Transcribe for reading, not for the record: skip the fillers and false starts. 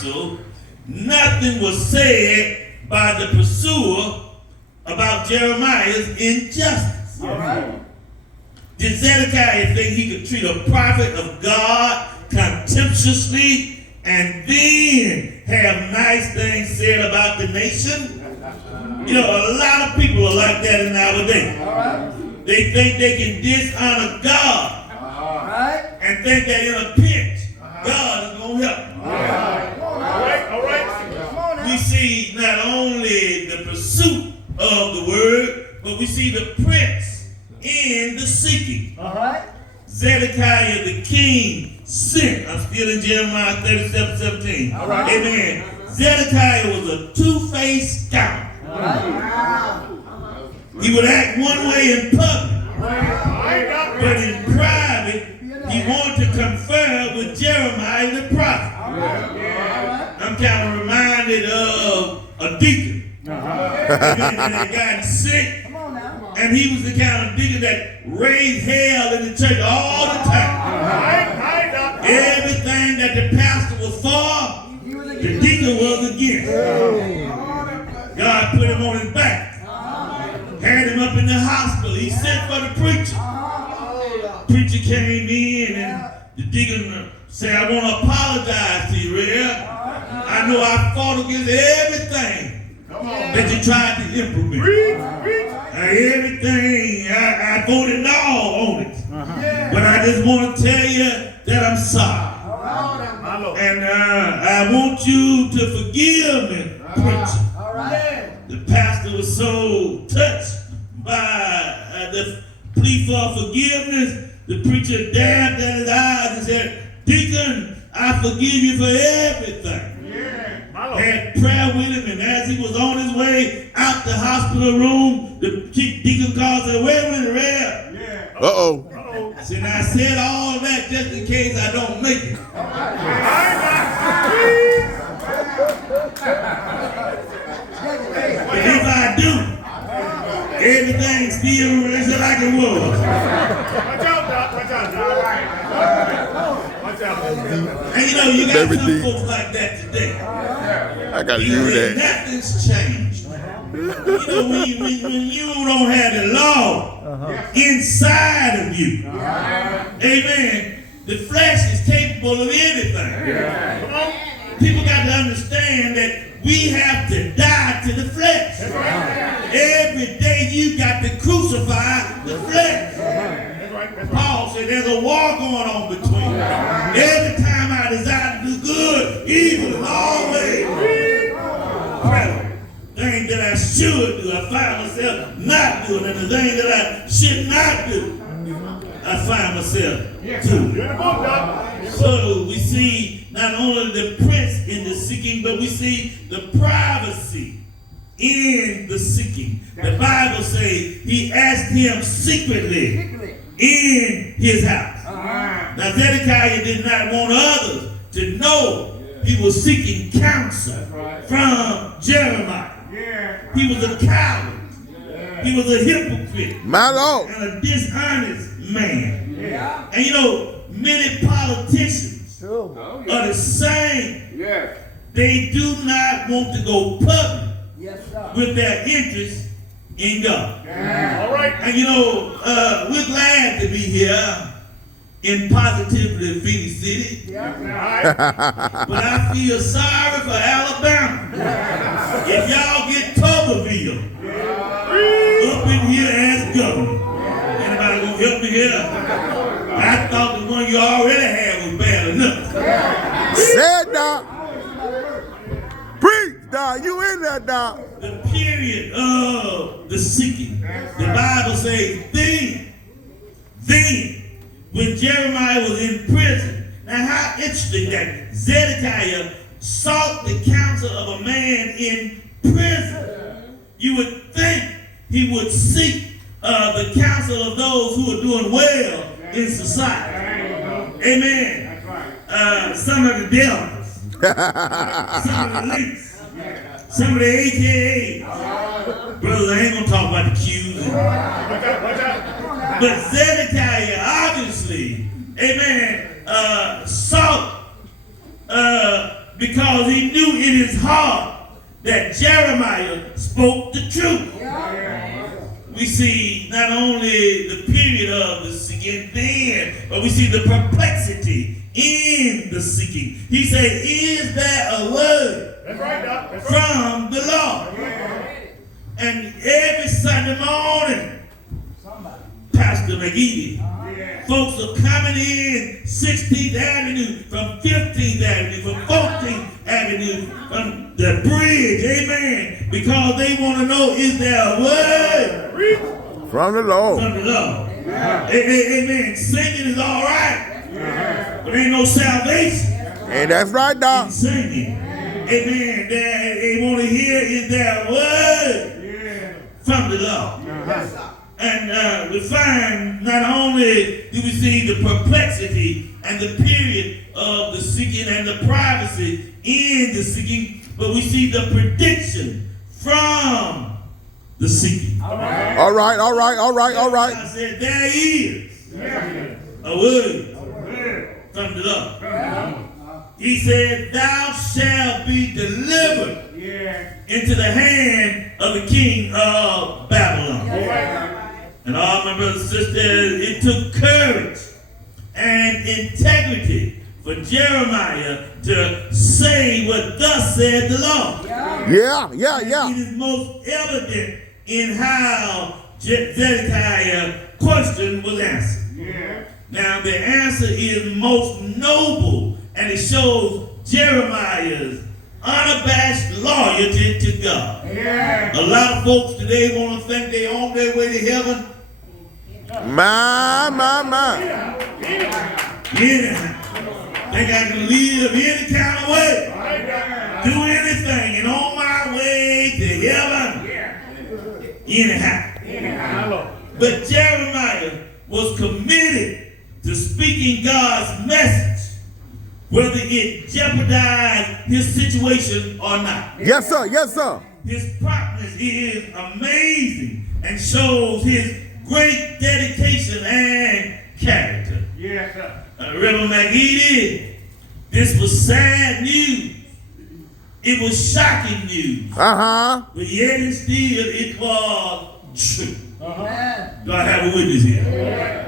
So nothing was said by the pursuer about Jeremiah's injustice. All right. Did Zedekiah think he could treat a prophet of God contemptuously and then have nice things said about the nation? You know, a lot of people are like that in our day. All right. They think they can dishonor God All right. and think that in a pinch, God is going to help them. All right. All right. Come on now. We see not only the pursuit of the word, but we see the prince in the seeking. All right. Zedekiah the king sent. I'm still in Jeremiah 37:17. All right. Amen. Zedekiah was a two-faced scoundrel. All right. He would act one way in public, but in private, he wanted to confer with Jeremiah the prophet. I'm kind of reminded of a deacon. That had gotten sick, Come on now. and he was the kind of deacon that raised hell in the church all the time. Everything that the pastor was for, the deacon was against. God put him on his back, had him up in the hospital. He sent for the preacher. Preacher came in, and the deacon said, "I want to apologize to you, Rev. I know I fought against everything that you tried to implement. Everything, I voted no on it. But I just want to tell you that I'm sorry. And I want you to forgive me, preacher." The pastor was so touched by the plea for forgiveness, the preacher dabbed at his eyes and said, "Deacon, I forgive you for everything." Had prayer with him, and as he was on his way out the hospital room, the deacon called and said, "Wait a minute, Rev." Uh-oh. Said, "I said all that just in case I don't make it." But if I do, everything still is like it was. And you know, you got some folks like that today. I gotta use that. Nothing's changed. You know, when you don't have the law inside of you, amen, the flesh is capable of anything. People got to understand that we have to die to the flesh. Every day you got to crucify the flesh. Paul said there's a war going on between us. Every time I desire to do good, evil is always present. Things that I should do, I find myself not doing, and the things that I should not do, I find myself doing. So we see not only the prince in the seeking, but we see the privacy in the seeking. The Bible says he asked him secretly in his house. Now Zedekiah did not want others to know he was seeking counsel from Jeremiah. He was a coward. He was a hypocrite. My Lord. And a dishonest man. And you know, many politicians are the same. They do not want to go public with their interest in God. All right. And you know, we're glad to be here in positively Phoenix City. But I feel sorry for Alabama. If y'all get Tuberville up in here as governor, anybody gonna help me here? I thought the one you already had was bad enough. Said Doc. Preach, Doc. You in there, Doc. The period of the seeking, the Bible says, then, when Jeremiah was in prison. Now, how interesting that Zedekiah sought the counsel of a man in prison. You would think he would seek the counsel of those who are doing well in society. Amen. Some of the devils, some of the links, some of the AKA. Brothers, I ain't gonna talk about the Q's. But Zedekiah obviously, amen, sought because he knew in his heart that Jeremiah spoke the truth. We see not only the period of the seeking then, but we see the perplexity in the seeking. He said, is there a word from the Lord? And every Sunday morning, Pastor McGee, folks are coming in 16th Avenue, from 15th Avenue, from 14th Avenue, from the bridge, amen, because they want to know, is there a word From the Lord. from the Lord? Amen. Singing is all right, but ain't no salvation Hey, that's right, in Doc. singing. Amen. They want to hear, is there a word from the Lord? And we find not only do we see the perplexity and the period of the seeking and the privacy in the seeking, but we see the prediction from the seeking. All right, all right, all right, all right. I said, there is a word from the Lord. He said, thou shalt be delivered into the hand of the king of Babylon. And all my brothers and sisters, it took courage and integrity for Jeremiah to say what thus said the Lord. Yeah. It is most evident in how Zedekiah's question was answered. Now the answer is most noble, and it shows Jeremiah's unabashed loyalty to God. A lot of folks today want to think they're on their way to heaven. My. Anyhow, think I can live any kind of way, do anything, and on my way to heaven. Anyhow. But Jeremiah was committed to speaking God's message, whether it jeopardized his situation or not. Yes, sir. Yes, sir. His promptness is amazing and shows his great dedication and character. Yes, sir. Reverend McGee, this was sad news. It was shocking news. But yet and still it was true. Do I have a witness here?